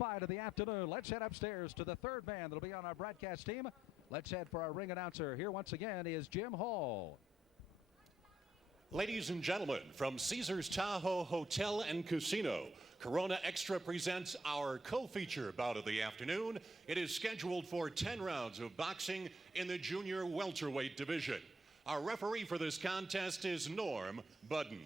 fight of the afternoon. Let's head upstairs to the third man that'll be on our broadcast team. Let's head for our ring announcer. Here once again is Jim Hall. Ladies and gentlemen, from Caesars Tahoe Hotel and Casino, Corona Extra presents our co-feature bout of the afternoon. It is scheduled for 10 rounds of boxing in the junior welterweight division. Our referee for this contest is Norm Budden.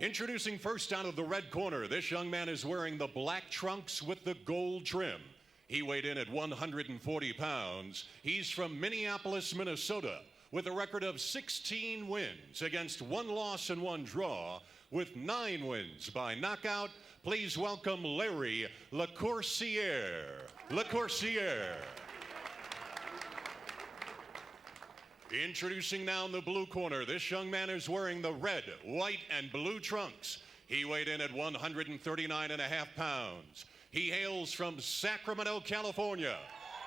Introducing first out of the red corner, this young man is wearing the black trunks with the gold trim. He weighed in at 140 pounds. He's from Minneapolis, Minnesota, with a record of 16 wins against 1 loss and 1 draw, with 9 wins by knockout. Please welcome Larry Lacoursiere. Lacoursiere. Introducing now in the blue corner, this young man is wearing the red, white, and blue trunks. He weighed in at 139.5 pounds. He hails from Sacramento, California,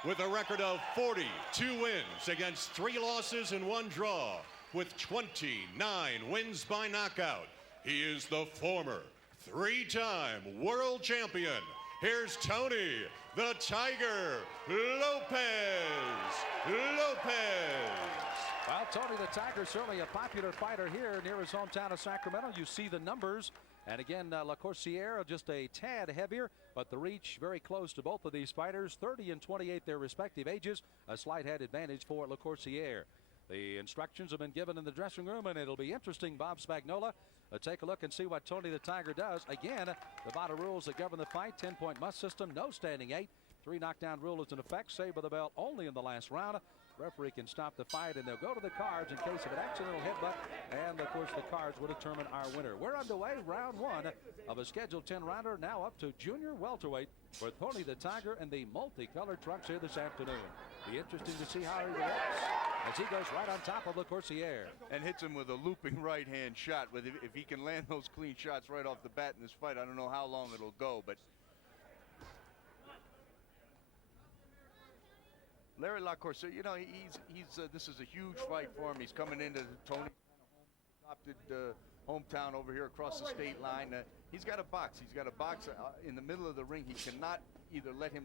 with a record of 42 wins against 3 losses and 1 draw, with 29 wins by knockout. He is the former 3-time world champion. Here's Tony the Tiger Lopez. Well, Tony the Tiger, certainly a popular fighter here near his hometown of Sacramento. You see the numbers. And again, Lacoursiere just a tad heavier, but the reach very close to both of these fighters. 30 and 28 their respective ages. A slight head advantage for Lacoursiere. The instructions have been given in the dressing room, and it'll be interesting, Bob Spagnola. Take a look and see what Tony the Tiger does. Again, the bottom rules that govern the fight. 10-point must system, no standing 8. 3 knockdown rule is in effect. Saved by the bell only in the last round. Referee can stop the fight, and they'll go to the cards in case of an accidental headbutt. And, of course, the cards will determine our winner. We're underway, round 1 of a scheduled 10-rounder, now up to junior welterweight for Tony the Tiger and the multicolored trunks here this afternoon. Be interesting to see how he reacts as he goes right on top of Lacoursiere. And hits him with a looping right-hand shot. If he can land those clean shots right off the bat in this fight, I don't know how long it'll go, but Larry Lacoursiere, you know, this is a huge fight for him. He's coming into Tony adopted hometown over here across the state line. He's got a box. He's got a box in the middle of the ring. He cannot either let his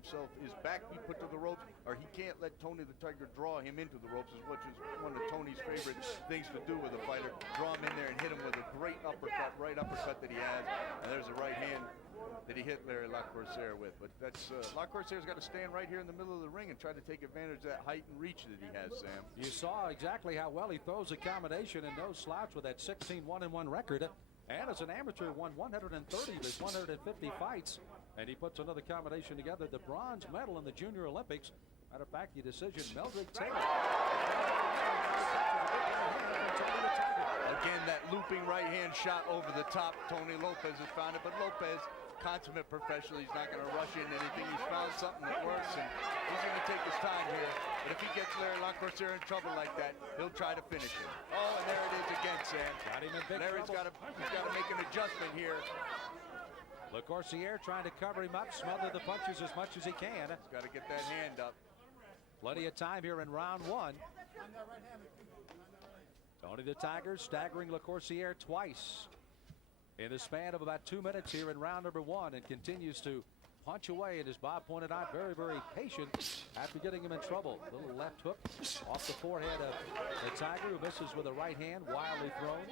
back be put to the ropes, or he can't let Tony the Tiger draw him into the ropes, which is one of Tony's favorite things to do with a fighter. Draw him in there and hit him with a great uppercut, right uppercut that he has. And there's a right hand that he hit Larry Lacoursiere with. But that's Lacourciere's got to stand right here in the middle of the ring and try to take advantage of that height and reach that he has, Sam. You saw exactly how well he throws a combination and no slouch with that 16-1-1 record. And as an amateur, won 130 of his 150 fights. And he puts another combination together, the bronze medal in the Junior Olympics. Matter of fact, the decision, Meldrick Taylor. Again, that looping right-hand shot over the top. Tony Lopez has found it, but Lopez, consummate professional, he's not going to rush into anything. He's found something that works, and he's going to take his time here. But if he gets Larry Lacoursiere in trouble like that, he'll try to finish him. Oh, and there it is again, Sam. Got him in big Larry's got to make an adjustment here. Lacoursiere trying to cover him up, smother the punches as much as he can. He's got to get that hand up. Plenty of time here in round 1. Tony the Tiger staggering Lacoursiere twice in the span of about 2 minutes here in round number 1, and continues to punch away, and as Bob pointed out, very, very patient after getting him in trouble. Little left hook off the forehead of the Tiger, who misses with a right hand, wildly thrown.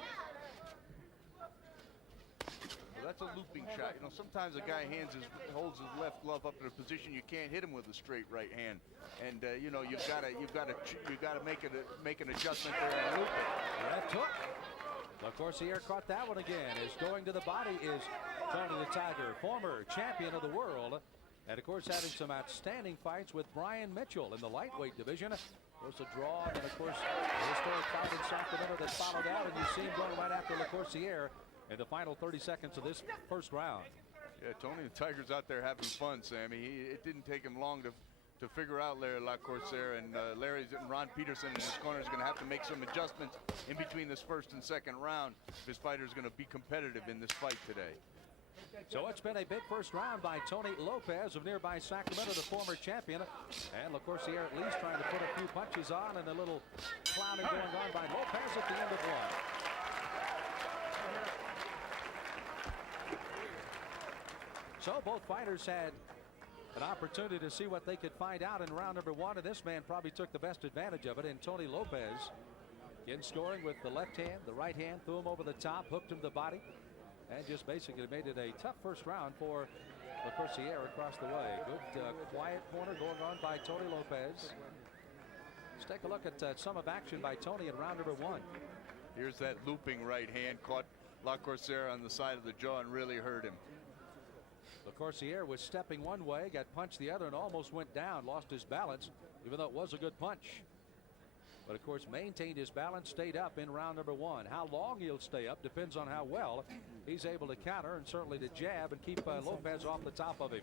Well, that's a looping shot. You know, sometimes a guy holds his left glove up in a position you can't hit him with a straight right hand, and you know, you've got to make an adjustment there and loop it. Left hook. Lacoursiere caught that one again. As going to the body is Tony the Tiger, former champion of the world, and of course having some outstanding fights with Brian Mitchell in the lightweight division. Of course, a draw, and of course the historic fight in Sacramento that followed out, and you see him going right after Lacoursiere in the final 30 seconds of this first round. Yeah, Tony the Tiger's out there having fun, Sammy. It didn't take him long to figure out Larry Lacoursiere, and Ron Peterson in his corner is going to have to make some adjustments in between this first and second round if his fighter is going to be competitive in this fight today. So it's been a big first round by Tony Lopez of nearby Sacramento, the former champion. And Lacoursiere at least trying to put a few punches on, and a little clowning going on by Lopez at the end of one. So both fighters had an opportunity to see what they could find out in round number 1, and this man probably took the best advantage of it in Tony Lopez. Again, scoring with the left hand, the right hand, threw him over the top, hooked him to the body, and just basically made it a tough first round for Lacoursiere across the way. Good quiet corner going on by Tony Lopez. Let's take a look at some of action by Tony in round number 1. Here's that looping right hand, caught Lacoursiere on the side of the jaw and really hurt him. Lacoursiere was stepping one way, got punched the other, and almost went down, lost his balance, even though it was a good punch. But of course maintained his balance, stayed up in round number 1. How long he'll stay up depends on how well he's able to counter and certainly to jab and keep Lopez off the top of him.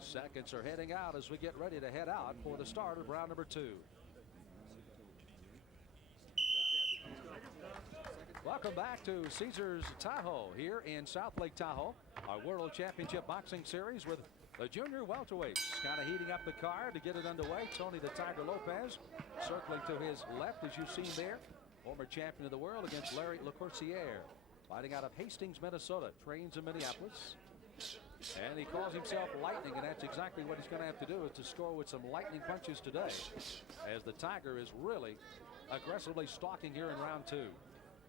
Seconds are heading out as we get ready to head out for the start of round number 2. Welcome back to Caesars Tahoe here in South Lake Tahoe, our World Championship Boxing Series with the junior welterweights kind of heating up the card to get it underway. Tony the Tiger Lopez circling to his left, as you've seen there. Former champion of the world against Larry Lacoursiere, fighting out of Hastings, Minnesota, trains in Minneapolis. And he calls himself Lightning, and that's exactly what he's going to have to do, is to score with some lightning punches today, as the Tiger is really aggressively stalking here in round 2.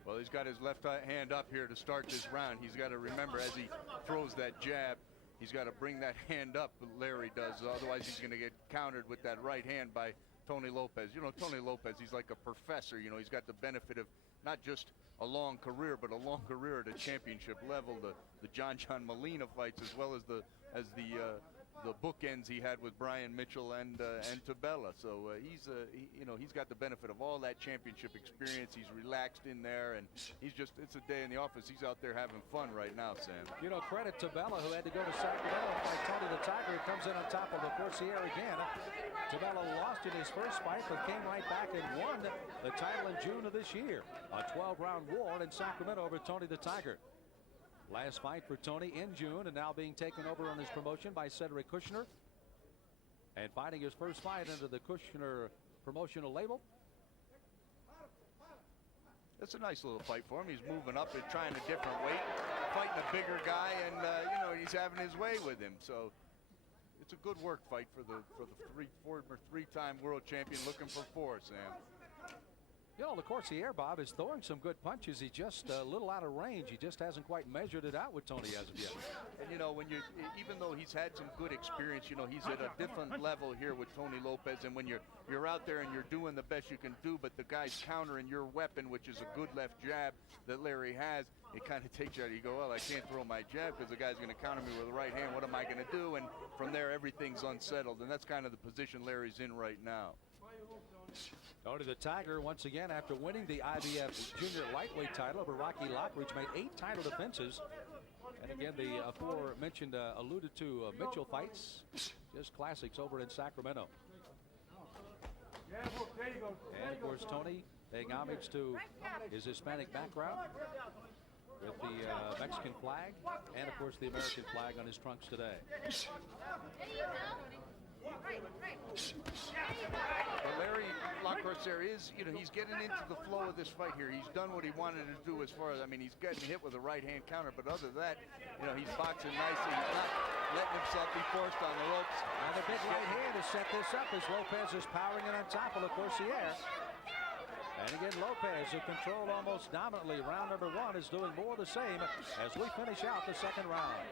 Well, he's got his left hand up here to start this round. He's got to remember, as he throws that jab, he's got to bring that hand up, Larry does. Otherwise, he's going to get countered with that right hand by Tony Lopez. You know, Tony Lopez, he's like a professor. You know, he's got the benefit of not just a long career, but a long career at a championship level. The John Molina fights, as well as the bookends he had with Brian Mitchell and Tabella. So he's got the benefit of all that championship experience. He's relaxed in there, and it's a day in the office. He's out there having fun right now, Sam. You know, credit to Tabella, who had to go to Sacramento by Tony the Tiger, who comes in on top of Lacoursiere again. Tabella lost in his first fight, but came right back and won the title in June of this year. A 12-round war in Sacramento over Tony the Tiger. Last fight for Tony in June, and now being taken over on his promotion by Cedric Kushner, and fighting his first fight under the Kushner promotional label. That's a nice little fight for him. He's moving up and trying a different weight, fighting a bigger guy, and he's having his way with him. So it's a good work fight for the former three-time world champion, looking for 4, Sam. You know, Lacoursiere, Bob, is throwing some good punches. He's just a little out of range. He just hasn't quite measured it out with Tony as of yet. And you know, even though he's had some good experience, you know, he's at a different level here with Tony Lopez. And when you're out there and you're doing the best you can do, but the guy's countering your weapon, which is a good left jab that Larry has, it kind of takes you out. You go, well, I can't throw my jab because the guy's going to counter me with the right hand. What am I going to do? And from there, everything's unsettled. And that's kind of the position Larry's in right now. Tony the Tiger, once again, after winning the IBF Junior Lightweight title over Rocky Lockridge, made 8 title defenses. And again, the aforementioned alluded to Mitchell fights, just classics over in Sacramento. And of course, Tony paying homage to his Hispanic background with the Mexican flag and of course the American flag on his trunks today. But Larry Lacoursiere is, he's getting into the flow of this fight here. He's done what he wanted to do as far as, he's getting hit with a right-hand counter, but other than that, he's boxing nicely. He's not letting himself be forced on the ropes. Now the big right hand has set this up as Lopez is powering in on top of Lacoursiere. And again, Lopez, who controlled almost dominantly round number 1, is doing more of the same as we finish out the second round.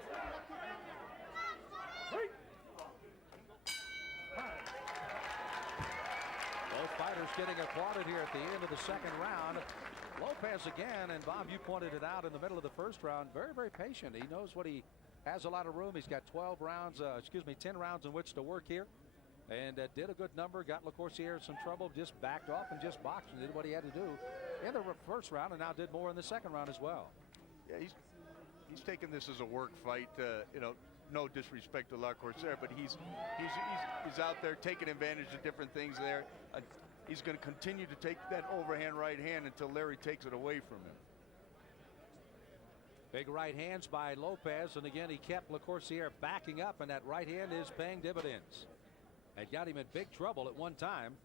Both fighters getting applauded here at the end of the second round. Lopez again, and Bob, you pointed it out in the middle of the first round, very, very patient. He knows what he has, a lot of room. He's got 10 rounds in which to work here. And did a good number, got Lacoursiere in some trouble, just backed off and just boxed and did what he had to do in the first round, and now did more in the second round as well. Yeah, he's taking this as a work fight. No disrespect to Lacoursiere, but he's out there taking advantage of different things there. He's going to continue to take that overhand right hand until Larry takes it away from him. Big right hands by Lopez, and again he kept Lacoursiere backing up, and that right hand is paying dividends. And got him in big trouble at one time.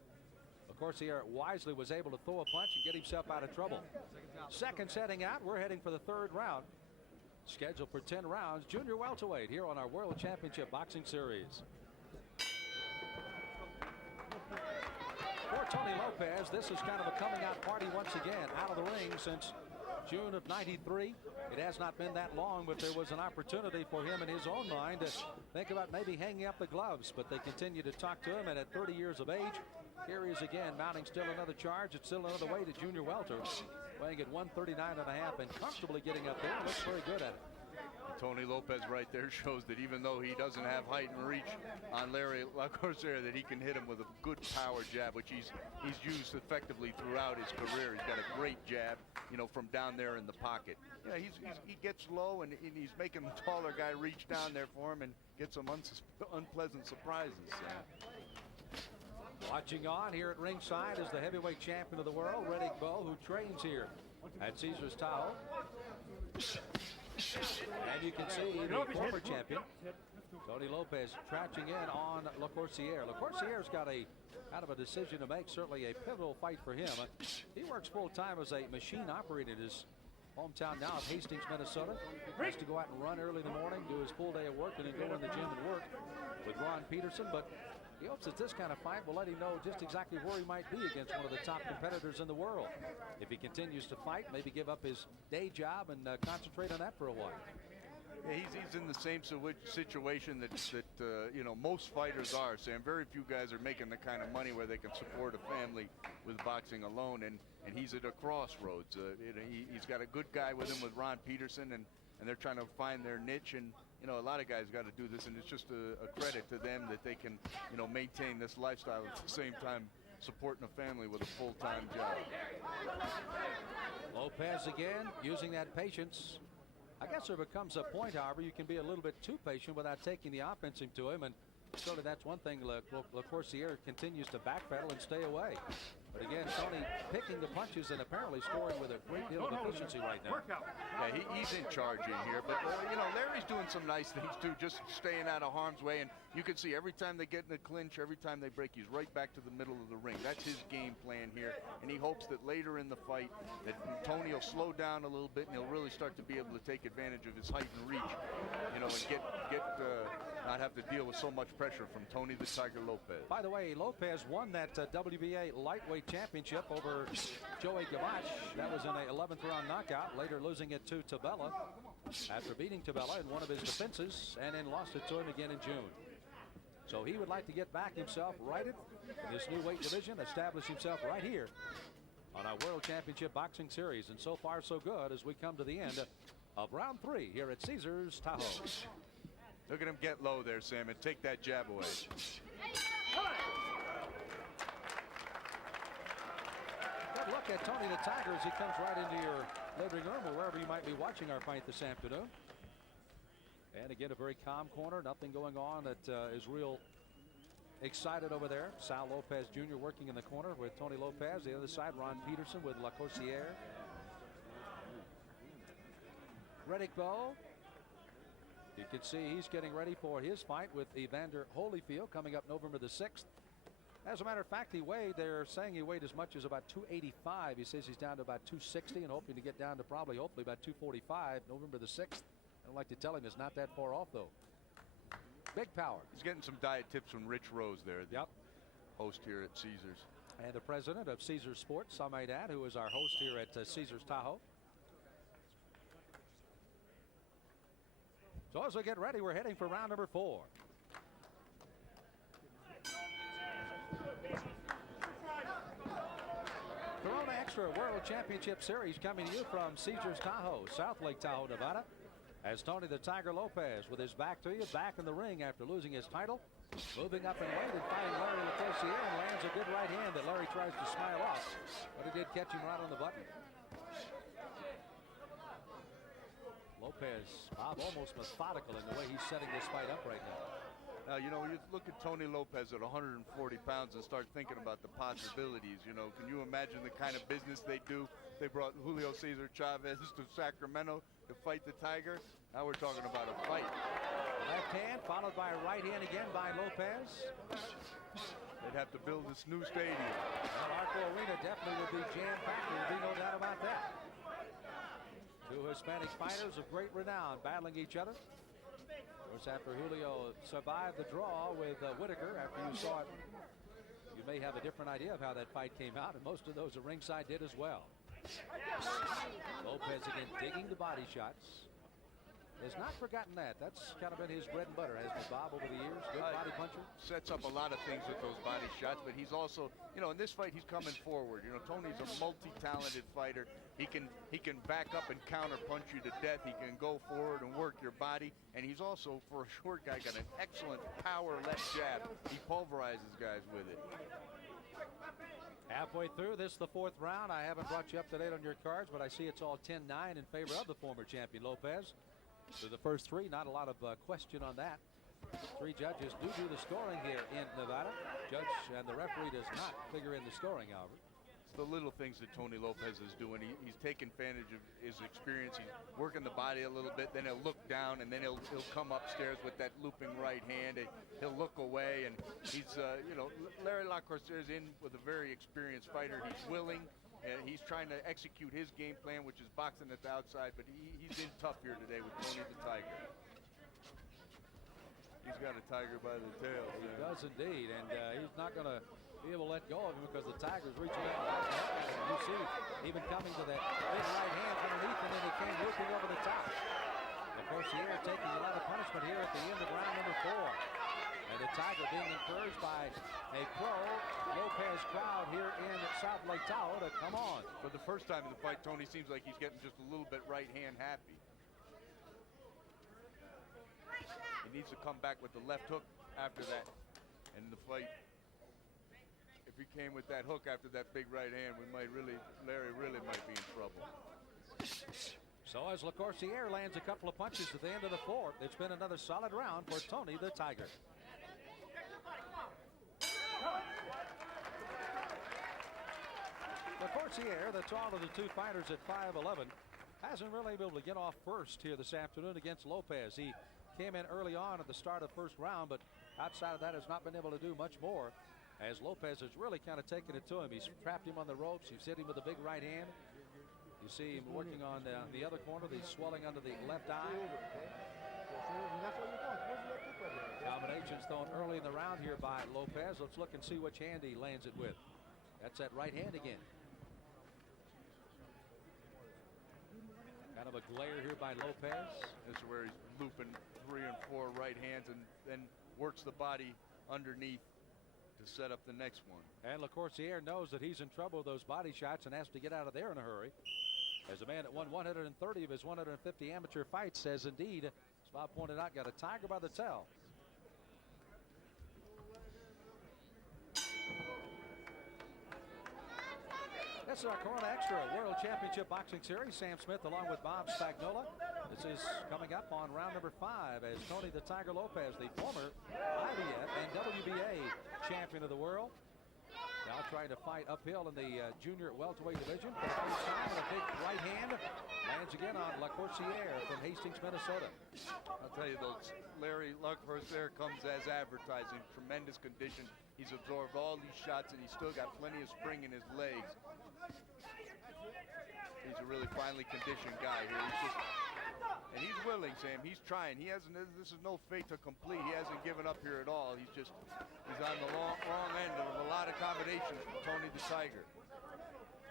Lacoursiere wisely was able to throw a punch and get himself out of trouble. Seconds heading out. We're heading for the third round. scheduled for 10 rounds, junior welterweight here on our World Championship Boxing Series. For Tony Lopez, this is kind of a coming out party once again, out of the ring since June of '93. It has not been that long, but there was an opportunity for him in his own mind to think about maybe hanging up the gloves, but they continue to talk to him, and at 30 years of age, here he is again, mounting still another charge. It's still another weight at junior welter, weighing at 139.5 and comfortably getting up there. Looks very good at it. Tony Lopez right there shows that even though he doesn't have height and reach on Larry Lacoursiere, that he can hit him with a good power jab, which he's used effectively throughout his career. He's got a great jab, you know, from down there in the pocket. Yeah, he gets low and he's making the taller guy reach down there for him and get some unpleasant surprises. Watching on here at ringside is the heavyweight champion of the world, Riddick Bowe, who trains here at Caesars Tahoe. And you can see the former champion, Tony Lopez, crouching in on Lacoursiere. Lacourciere's got a kind of a decision to make, certainly a pivotal fight for him. He works full-time as a machine operator in his hometown now of Hastings, Minnesota. He has to go out and run early in the morning, do his full day of work, and then go in the gym and work with Ron Peterson. But he hopes that this kind of fight will let him know just exactly where he might be against one of the top competitors in the world. If he continues to fight, maybe give up his day job and concentrate on that for a while. Yeah, he's in the same situation that you know, most fighters are, Sam. Very few guys are making the kind of money where they can support a family with boxing alone, and he's at a crossroads. He's got a good guy with him with Ron Peterson, and they're trying to find their niche. And you know, a lot of guys got to do this, and it's just a credit to them that they can, you know, maintain this lifestyle at the same time supporting a family with a full-time job. Lopez again using that patience. I guess there becomes a point, however, you can be a little bit too patient without taking the offensive to him, and surely that's one thing. Lacoursiere continues to backpedal and stay away. But again, Tony picking the punches and apparently scoring with a great deal of efficiency right now. Yeah, he's in charge in here. But, you know, Larry's doing some nice things, too, just staying out of harm's way. And you can see every time they get in a clinch, every time they break, he's right back to the middle of the ring. That's his game plan here. And he hopes that later in the fight that Tony will slow down a little bit and he'll really start to be able to take advantage of his height and reach, you know, and not have to deal with so much pressure from Tony the Tiger Lopez. By the way, Lopez won that WBA lightweight championship over Joey Gamache. That was in an 11th round knockout, later losing it to Tabella after beating Tabella in one of his defenses, and then lost it to him again in June. So he would like to get back himself righted in this new weight division, establish himself right here on our World Championship Boxing Series. And so far so good as we come to the end of round 3 here at Caesars Tahoe. Look at him get low there, Sam, and take that jab away. Good look at Tony the Tiger as he comes right into your living room or wherever you might be watching our fight this afternoon. And again, a very calm corner, nothing going on that is real excited over there. Sal Lopez Jr. working in the corner with Tony Lopez. The other side, Ron Peterson with Lacoursiere. Riddick Bowe. You can see he's getting ready for his fight with Evander Holyfield coming up November the 6th. As a matter of fact, they're saying he weighed as much as about 285. He says he's down to about 260 and hoping to get down to hopefully about 245 November the 6th. I'd like to tell him it's not that far off, though. Big power. He's getting some diet tips from Rich Rose there, the host here at Caesars. And the president of Caesars Sports, I might add, who is our host here at Caesars Tahoe. So as we get ready, we're heading for round number 4. Corona Extra World Championship Series coming to you from Caesars Tahoe, South Lake Tahoe, Nevada. As Tony the Tiger Lopez with his back to you, back in the ring after losing his title, moving up in weight and fighting Larry Lacoursiere, and lands a good right hand that Larry tries to smile off, but he did catch him right on the button. Lopez, Bob, almost methodical in the way he's setting this fight up right now. Now, you know, you look at Tony Lopez at 140 pounds and start thinking about the possibilities. You know, can you imagine the kind of business they do? They brought Julio Cesar Chavez to Sacramento to fight the Tiger. Now we're talking about a fight. Left hand followed by a right hand again by Lopez. They'd have to build this new stadium. Well, Arco Arena definitely would be jam-packed. There'd be no doubt about that. To Hispanic fighters of great renown battling each other. Of course, after Julio survived the draw with Whitaker, after you saw it, you may have a different idea of how that fight came out, and most of those at ringside did as well. Lopez again digging the body shots. Has not forgotten that. That's kind of been his bread and butter, hasn't it, Bob, over the years? Good body puncher. Sets up a lot of things with those body shots, but he's also, you know, in this fight, he's coming forward. You know, Tony's a multi-talented fighter. He can back up and counter punch you to death. He can go forward and work your body, and he's also, for a short guy, got an excellent power left jab. He pulverizes guys with it. Halfway through this, the fourth round. I haven't brought you up to date on your cards, but I see it's all 10-9 in favor of the former champion Lopez. So the first three, not a lot of question on that. Three judges do the scoring here in Nevada. Judge and the referee does not figure in the scoring, however. It's the little things that Tony Lopez is doing. He's taking advantage of his experience. He's working the body a little bit, then he'll look down, and then he'll come upstairs with that looping right hand. He'll look away, and he's, you know, Larry Lacoursiere is in with a very experienced fighter. He's willing. He's trying to execute his game plan, which is boxing at the outside, but he's in tough here today with Tony the Tiger. He's got a tiger by the tail. He does indeed, and he's not going to be able to let go of him because the Tiger's reaching out. You see, even coming to that big right hand underneath, and then he came looping over the top. Lacoursiere taking a lot of punishment here at the end of round number 4. And the Tiger being encouraged by a pro-Lopez crowd here in South Lake Tahoe to come on. For the first time in the fight, Tony seems like he's getting just a little bit right hand happy. He needs to come back with the left hook after that. And the fight, if he came with that hook after that big right hand, Larry really might be in trouble. So as Lacoursiere lands a couple of punches at the end of the fourth, it's been another solid round for Tony the Tiger. Lacoursiere, the taller of the two fighters at 5'11", hasn't really been able to get off first here this afternoon against Lopez. He came in early on at the start of the first round, but outside of that has not been able to do much more, as Lopez has really kind of taken it to him. He's trapped him on the ropes. He's hit him with a big right hand. You see him working on the other corner, the swelling under the left eye. Combinations thrown early in the round here by Lopez. Let's look and see which hand he lands it with. That's that right hand again. Kind of a glare here by Lopez. This is where he's looping 3 and 4 right hands and then works the body underneath to set up the next one. And Lacoursiere knows that he's in trouble with those body shots and has to get out of there in a hurry. As a man that won 130 of his 150 amateur fights says, indeed, as Bob pointed out, got a tiger by the tail. This is our Corona Extra World Championship Boxing Series. Sam Smith along with Bob Spagnola. This is coming up on round number 5 as Tony the Tiger Lopez, the former IBF and WBA champion of the world, now trying to fight uphill in the junior welterweight division. For the first time, a big right hand lands again on Lacoursiere from Hastings, Minnesota. I'll tell you though, Larry Lacoursiere comes as advertising. Tremendous condition. He's absorbed all these shots and he's still got plenty of spring in his legs. He's a really finely conditioned guy here. And he's willing, Sam. He's trying. He hasn't. This is no fait to complete. He hasn't given up here at all. He's on the wrong end of a lot of combinations from Tony the Tiger.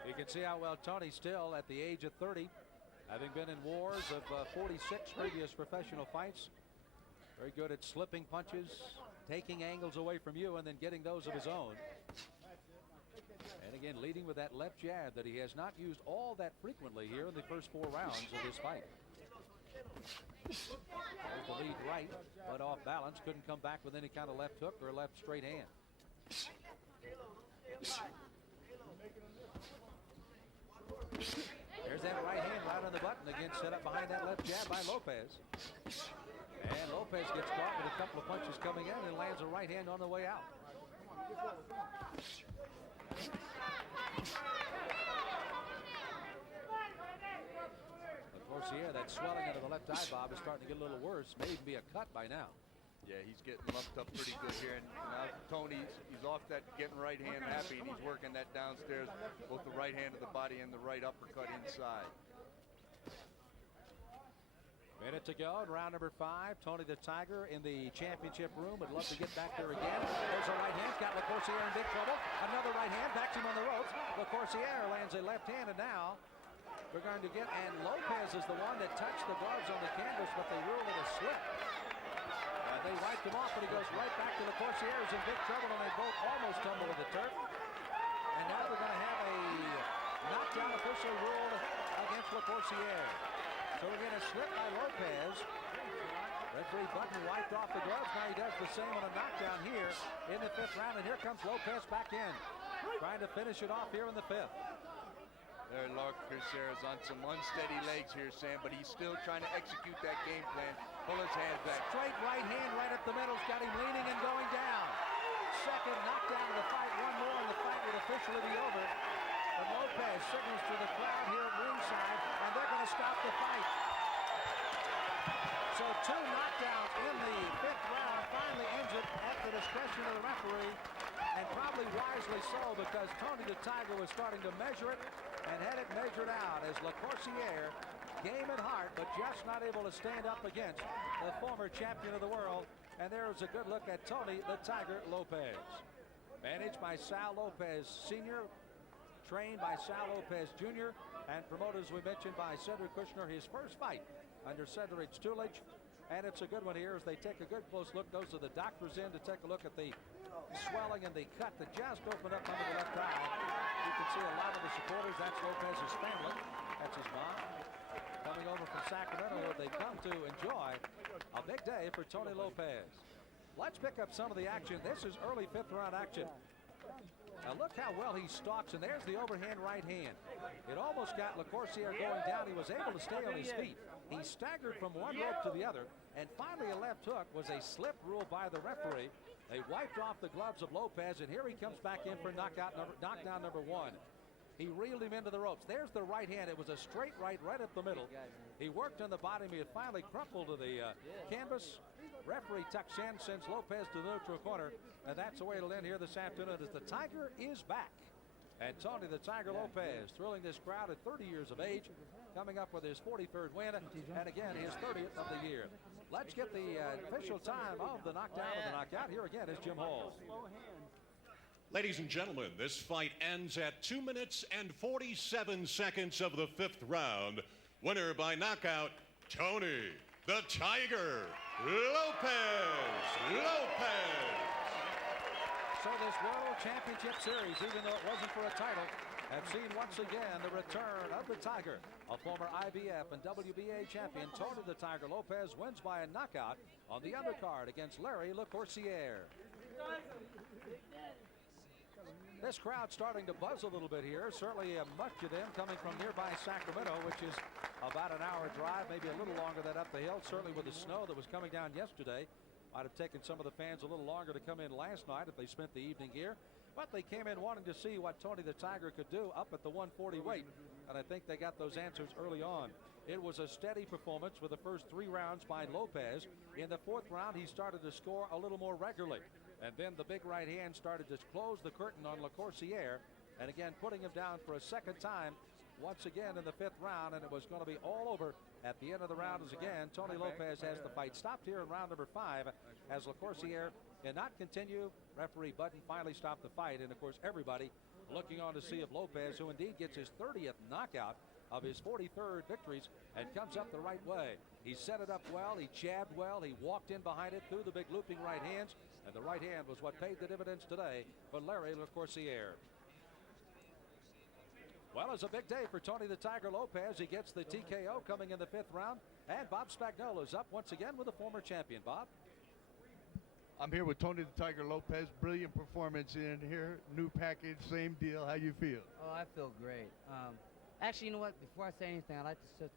You can see how well Tony still at the age of 30, having been in wars of 46 previous professional fights. Very good at slipping punches, taking angles away from you, and then getting those of his own. And again, leading with that left jab that he has not used all that frequently here in the first 4 rounds of this fight. There's the lead right, but off balance, couldn't come back with any kind of left hook or left straight hand. There's that right hand right on the button, again set up behind that left jab by Lopez. And Lopez gets caught with a couple of punches coming in and lands a right hand on the way out. Lacoursiere, that swelling under the left eye, Bob, is starting to get a little worse. May even be a cut by now. Yeah, he's getting lumped up pretty good here. And now Tony, he's off that getting right hand happy, and he's working that downstairs, both the right hand of the body and the right uppercut inside. Minute to go in round number 5. Tony the Tiger in the championship room. Would love to get back there again. There's a right hand. Got Lacoursiere in big trouble. Another right hand. Backs him on the ropes. Lacoursiere lands a left hand, and now we're going to get, and Lopez is the one that touched the gloves on the canvas, but they ruled it a slip. And they wiped him off, but he goes right back to Lacoursiere. Is in big trouble, and they both almost tumble to the turf. And now we're going to have a knockdown officially ruled against Lacoursiere. So we're getting a slip by Lopez. Referee Button wiped off the gloves. Now he does the same on a knockdown here in the 5th round. And here comes Lopez back in, trying to finish it off here in the 5th. There, Lacoursiere is on some unsteady legs here, Sam, but he's still trying to execute that game plan. Pull his hands back. Straight right hand right up the middle's got him leaning and going down. Second knockdown of the fight. One more and the fight would officially be over. But Lopez signals to the crowd here at ringside, and they're going to stop the fight. So 2 knockdowns in the 5th round finally ends it at the discretion of the referee, and probably wisely so, because Tony the Tiger was starting to measure it and had it measured out as Lacoursiere, game at heart, but just not able to stand up against the former champion of the world. And there's a good look at Tony the Tiger Lopez. Managed by Sal Lopez Sr., trained by Sal Lopez Jr., and promoted, as we mentioned, by Cedric Kushner, his first fight under Cedric's tutelage. And it's a good one here as they take a good close look. Those are the doctors in to take a look at the swelling and the cut that just opened up under the left eye. You can see a lot of the supporters. That's Lopez's family. That's his mom. Coming over from Sacramento, where they come to enjoy a big day for Tony Lopez. Let's pick up some of the action. This is early 5th round action. Now look how well he stalks, and there's the overhand right hand. It almost got Lacoursiere going down. He was able to stay on his feet. He staggered from one rope to the other, and finally a left hook was a slip ruled by the referee. They wiped off the gloves of Lopez, and here he comes back in for knockdown number 1. He reeled him into the ropes. There's the right hand. It was a straight right up the middle. He worked on the bottom. He had finally crumpled to the canvas. Referee tucks in, sends Lopez to the neutral corner, and that's the way it'll end here this afternoon as the Tiger is back. And Tony the Tiger Lopez thrilling this crowd at 30 years of age, coming up with his 43rd win, and again his 30th of the year. Let's get the official time of the knockdown of the knockout. Here again is Jim Hall. Ladies and gentlemen, this fight ends at 2 minutes and 47 seconds of the 5th round. Winner by knockout, Tony the Tiger Lopez. So this World Championship Series, even though it wasn't for a title, have seen once again the return of the Tiger. A former IBF and WBA champion, Tony the Tiger Lopez, wins by a knockout on the undercard against Larry Lacoursiere. This crowd starting to buzz a little bit here. Certainly much of them coming from nearby Sacramento, which is about an hour drive, maybe a little longer than up the hill. Certainly with the snow that was coming down yesterday, might have taken some of the fans a little longer to come in last night if they spent the evening here. But they came in wanting to see what Tony the Tiger could do up at the 140 weight. And I think they got those answers early on. It was a steady performance with the first 3 rounds by Lopez. In the 4th round, he started to score a little more regularly. And then the big right hand started to close the curtain on Lacoursiere. And again, putting him down for a second time once again in the 5th round. And it was going to be all over at the end of the round as again Tony Lopez has the fight stopped here in round number 5 as Lacoursiere cannot continue. Referee Button finally stopped the fight. And of course, everybody looking on to see if Lopez, who indeed gets his 30th knockout of his 43rd victories and comes up the right way. He set it up well. He jabbed well. He walked in behind it through the big looping right hands. And the right hand was what paid the dividends today for Larry Lacoursiere. Well, it's a big day for Tony the Tiger Lopez. He gets the TKO coming in the 5th round. And Bob Spagnuolo is up once again with the former champion. Bob? I'm here with Tony the Tiger Lopez. Brilliant performance in here. New package, same deal. How you feel? Oh, I feel great. Actually, you know what? Before I say anything, I'd like to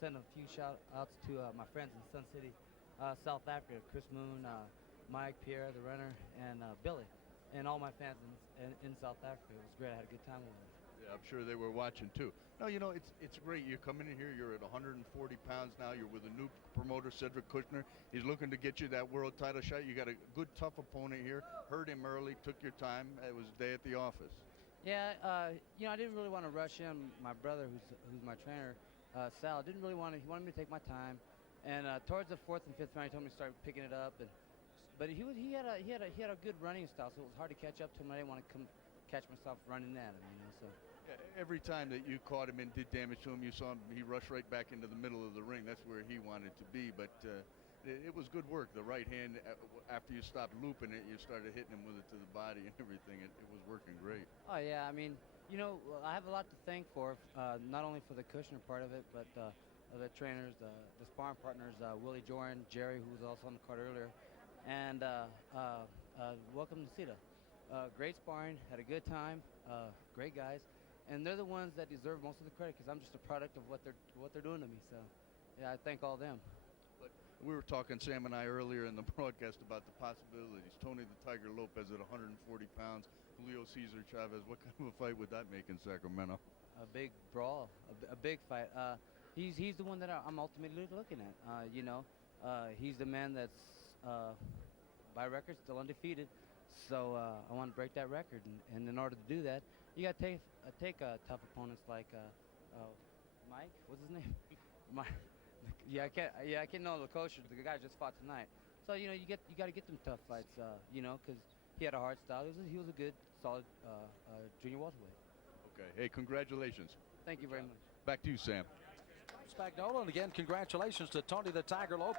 send a few shout-outs to my friends in Sun City, South Africa. Chris Moon, Mike, Pierre, the runner, and Billy, and all my fans in South Africa. It was great. I had a good time with them. Yeah, I'm sure they were watching too. No, you know, it's great. You're coming in here. You're at 140 pounds now. You're with a new promoter, Cedric Kushner. He's looking to get you that world title shot. You got a good, tough opponent here. Heard him early. Took your time. It was a day at the office. Yeah, you know, I didn't really want to rush him. My brother, who's my trainer, Sal, didn't really want to. He wanted me to take my time, And towards the 4th and 5th round, he told me to start picking it up. But he had a good running style, so it was hard to catch up to him. I didn't want to catch myself running at him, you know. So. Every time that you caught him and did damage to him, you saw him, he rushed right back into the middle of the ring. That's where he wanted to be. But it was good work. The right hand, after you stopped looping it, you started hitting him with it to the body and everything. It was working great. Oh, yeah. I mean, you know, I have a lot to thank for, not only for the Kushner part of it, but the trainers, the sparring partners, Willie Joran, Jerry, who was also on the card earlier, and welcome to Sita. Great sparring, had a good time, great guys. And they're the ones that deserve most of the credit because I'm just a product of what they're doing to me. So, yeah, I thank all them. But we were talking, Sam and I, earlier in the broadcast about the possibilities. Tony the Tiger Lopez at 140 pounds, Julio Cesar Chavez. What kind of a fight would that make in Sacramento? A big brawl, a big fight. He's the one that I'm ultimately looking at. You know, he's the man that's by record still undefeated. So I want to break that record, and in order to do that, you got to take tough opponents like Mike. What's his name? Mike. I can't know Lacoursiere. The guy just fought tonight. So you know, you got to get them tough fights. You know, because he had a hard style. He was a good, solid junior welterweight. Okay. Hey, congratulations. Thank you very much. Back to you, Sam. Spagnola, and again, congratulations to Tony the Tiger Lopez.